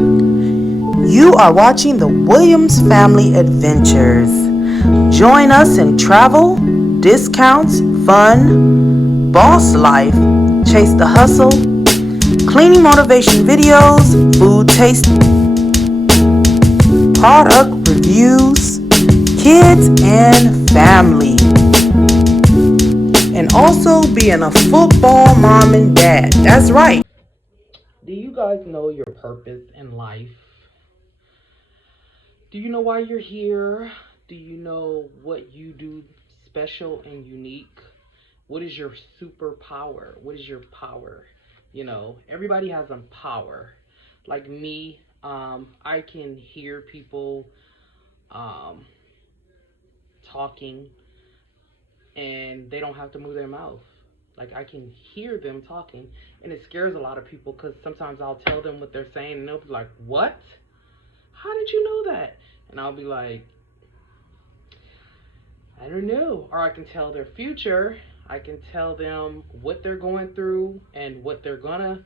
You are watching the Williams Family Adventures. Join us in travel, discounts, fun, boss life, chase the hustle, cleaning motivation videos, food taste, product reviews, kids and family, and also being a football mom and dad. That's right. Do you guys know your purpose in life? Do you know why you're here? Do you know what you do special and unique? What is your superpower? What is your power? Everybody has a power. Like me, I can hear people um, talking and they don't have to move their mouth. Like I can hear them talking, and it scares a lot of people because sometimes I'll tell them what they're saying, and they'll be like, "What? How did you know that?" And I'll be like, "I don't know." Or I can tell their future. I can tell them what they're going through and what they're gonna,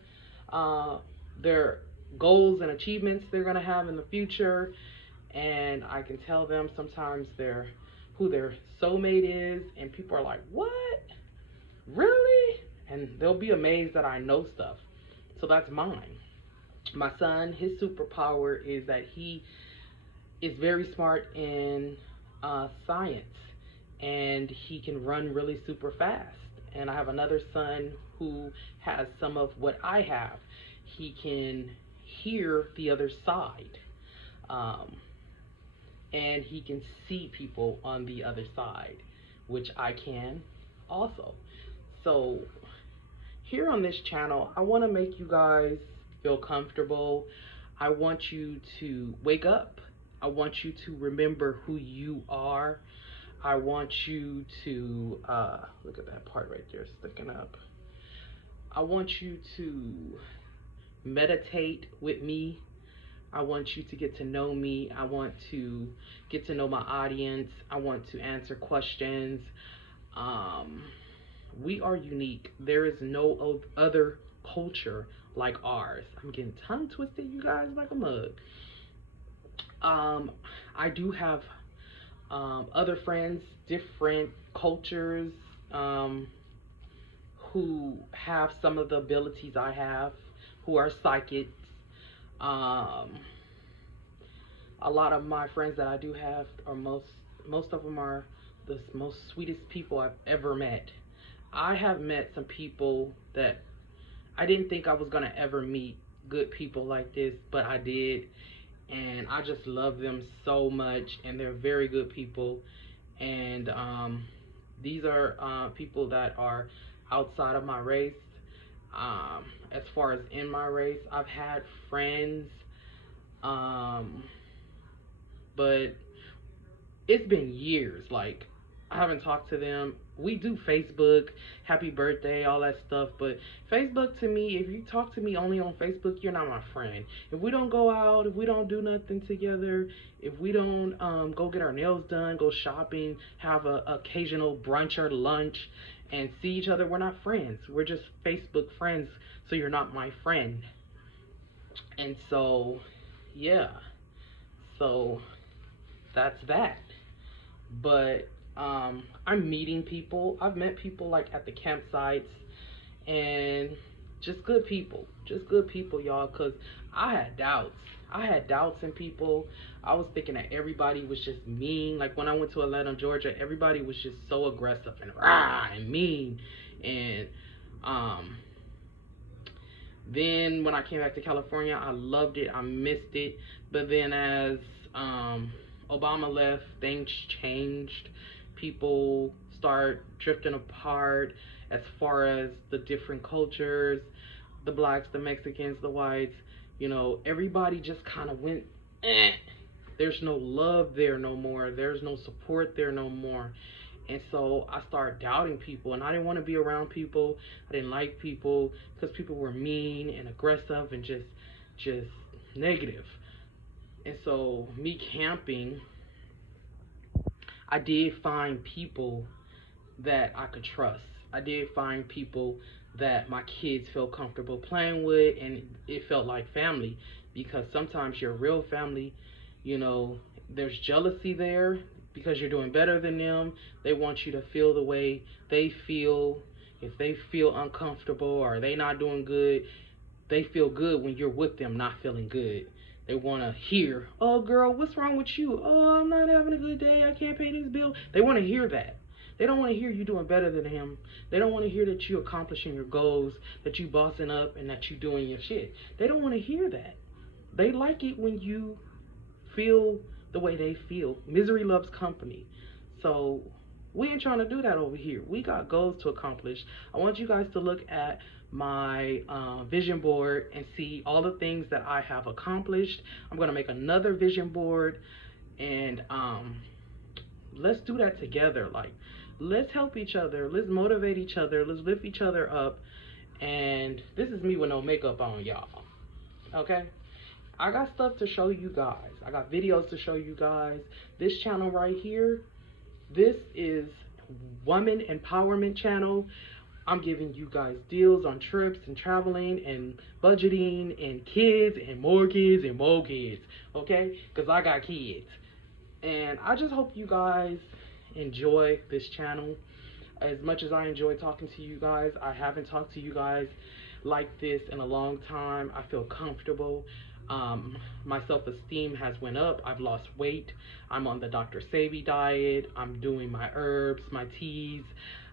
their goals and achievements they're gonna have in the future, and I can tell them sometimes who their soulmate is, and people are like, "What? Really?" And they'll be amazed that I know stuff. So that's mine. My son, his superpower is that he is very smart in science, and he can run really super fast. And I have another son who has some of what I have. He can hear the other side, um, and he can see people on the other side, which I can also. So here on this channel, I want to make you guys feel comfortable. I want you to wake up. I want you to remember who you are. I want you to look at that part right there sticking up. I want you to meditate with me. I want you to get to know me. I want to get to know my audience. I want to answer questions. Um, we are unique. There is no other culture like ours. I'm getting tongue twisted, you guys, like a mug. Um, I do have other friends, different cultures, um, who have some of the abilities I have, who are psychics. Um, a lot of my friends that I do have are most of them are the most sweetest people I've ever met. I have met some people that I didn't think I was gonna ever meet good people like this, but I did, and I just love them so much, and they're very good people. And these are people that are outside of my race. As far as in my race, I've had friends, um, but it's been years. Like I haven't talked to them. We do Facebook, happy birthday, all that stuff. But Facebook to me, if you talk to me only on Facebook, you're not my friend. If we don't go out, if we don't do nothing together, if we don't go get our nails done, go shopping, have a occasional brunch or lunch, and see each other, we're not friends. We're just Facebook friends. So you're not my friend. And so, yeah. So that's that. But I'm meeting people. I've met people like at the campsites, and just good people, y'all. Cause I had doubts. I had doubts in people. I was thinking that everybody was just mean. Like when I went to Atlanta, Georgia, everybody was just so aggressive and rah and mean. And um, then when I came back to California, I loved it. I missed it. But then as Obama left, things changed. People start drifting apart as far as the different cultures, the blacks, the Mexicans, the whites. Everybody just kind of went, eh. There's no love there no more. There's no support there no more. And so I started doubting people, and I didn't want to be around people. I didn't like people because people were mean and aggressive and just negative. And so me camping, I did find people that I could trust. I did find people that my kids felt comfortable playing with, and it felt like family. because sometimes your real family, you know, there's jealousy there because you're doing better than them. They want you to feel the way they feel. If they feel uncomfortable or they not doing good, they feel good when you're with them not feeling good. They want to hear, oh girl, what's wrong with you? Oh, I'm not having a good day, I can't pay this bill. They want to hear that. They don't want to hear you doing better than him. They don't want to hear that you accomplishing your goals, that you bossing up, and that you doing your shit. They don't want to hear that. They like it when you feel the way they feel. Misery loves company. So we ain't trying to do that over here. We got goals to accomplish. I want you guys to look at my vision board and see all the things that I have accomplished. I'm going to make another vision board, and let's do that together. Like, let's help each other, let's motivate each other, let's lift each other up. And this is me with no makeup on, y'all. Okay, I got stuff to show you guys. I got videos to show you guys. This channel right here, this is Woman Empowerment Channel. I'm giving you guys deals on trips and traveling and budgeting and kids and more kids and more kids, okay? Because I got kids. And I just hope you guys enjoy this channel as much as I enjoy talking to you guys. I haven't talked to you guys like this in a long time. I feel comfortable. My self-esteem has went up. I've lost weight. I'm on the Dr. Sebi diet. I'm doing my herbs, my teas.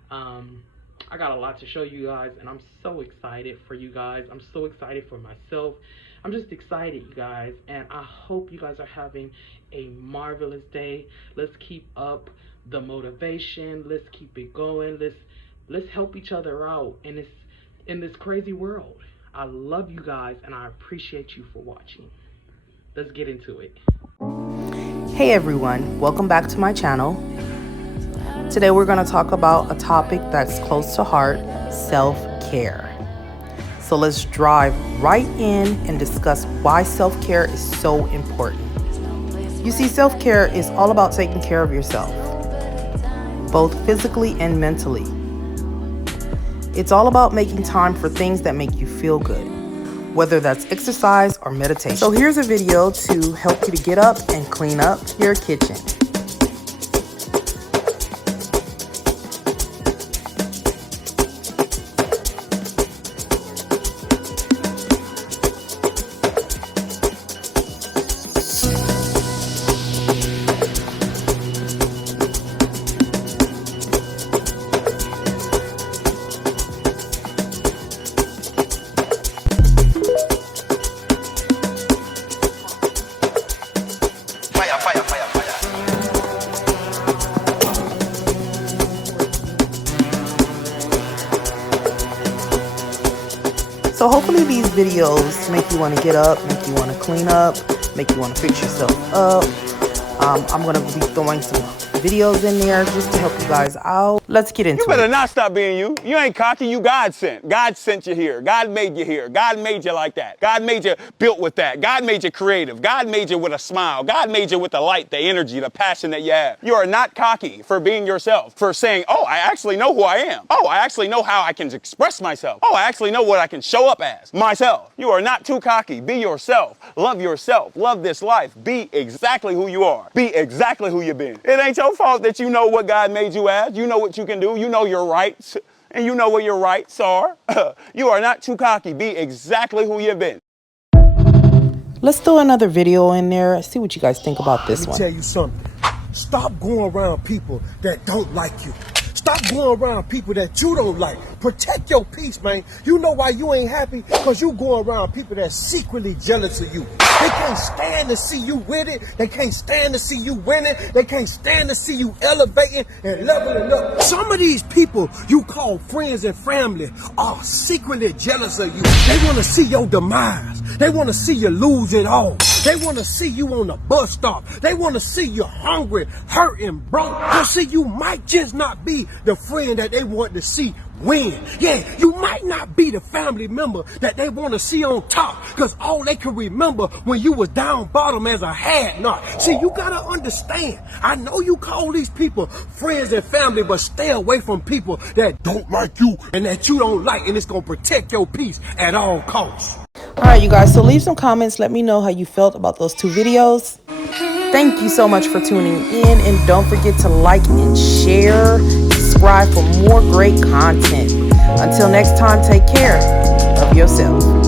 I got a lot to show you guys, and I'm so excited for you guys. I'm so excited for myself. I'm just excited, you guys, and I hope you guys are having a marvelous day. Let's keep up the motivation. Let's keep it going. Let's help each other out in this crazy world. I love you guys, and I appreciate you for watching. Let's get into it. Hey everyone, welcome back to my channel. Today we're going to talk about a topic that's close to heart, self-care. So let's dive right in and discuss why self-care is so important. You see, self-care is all about taking care of yourself, both physically and mentally. It's all about making time for things that make you feel good, whether that's exercise or meditation. So here's a video to help you to get up and clean up your kitchen. So hopefully these videos make you want to get up, make you want to clean up, make you want to fix yourself up. I'm going to be throwing some videos in there just to help you guys out. Let's get into it. You better not stop being you. You ain't cocky, you God sent. God sent you here. God made you here. God made you like that. God made you built with that. God made you creative. God made you with a smile. God made you with the light, the energy, the passion that you have. You are not cocky for being yourself, for saying, oh, I actually know who I am. Oh, I actually know how I can express myself. Oh, I actually know what I can show up as myself. You are not too cocky. Be yourself. Love yourself. Love this life. Be exactly who you are. Be exactly who you've been. It ain't your fault that you know what God made you as. You know what you can do. You know your rights. And you know what your rights are. You are not too cocky. Be exactly who you've been. Let's throw another video in there. See what you guys think about this one. Let me tell you something. Stop going around people that don't like you. Stop going around people that you don't like. Protect your peace, man. You know why you ain't happy? Because you going around people that's secretly jealous of you. They can't stand to see you with it. They can't stand to see you winning. They can't stand to see you elevating and leveling up. Some of these people you call friends and family are secretly jealous of you. They want to see your demise. They want to see you lose it all. They want to see you on the bus stop. They want to see you hungry, hurting, broke. But see, you might just not be the friend that they want to see win. Yeah, you might not be the family member that they want to see on top, because all they can remember when you was down bottom as a had-not. See, you gotta understand, I know you call these people friends and family, but stay away from people that don't like you and that you don't like, and it's gonna protect your peace at all costs. All right, you guys, so leave some comments. Let me know how you felt about those 2 videos. Thank you so much for tuning in, and don't forget to like and share, subscribe for more great content. Until next time, take care of yourself.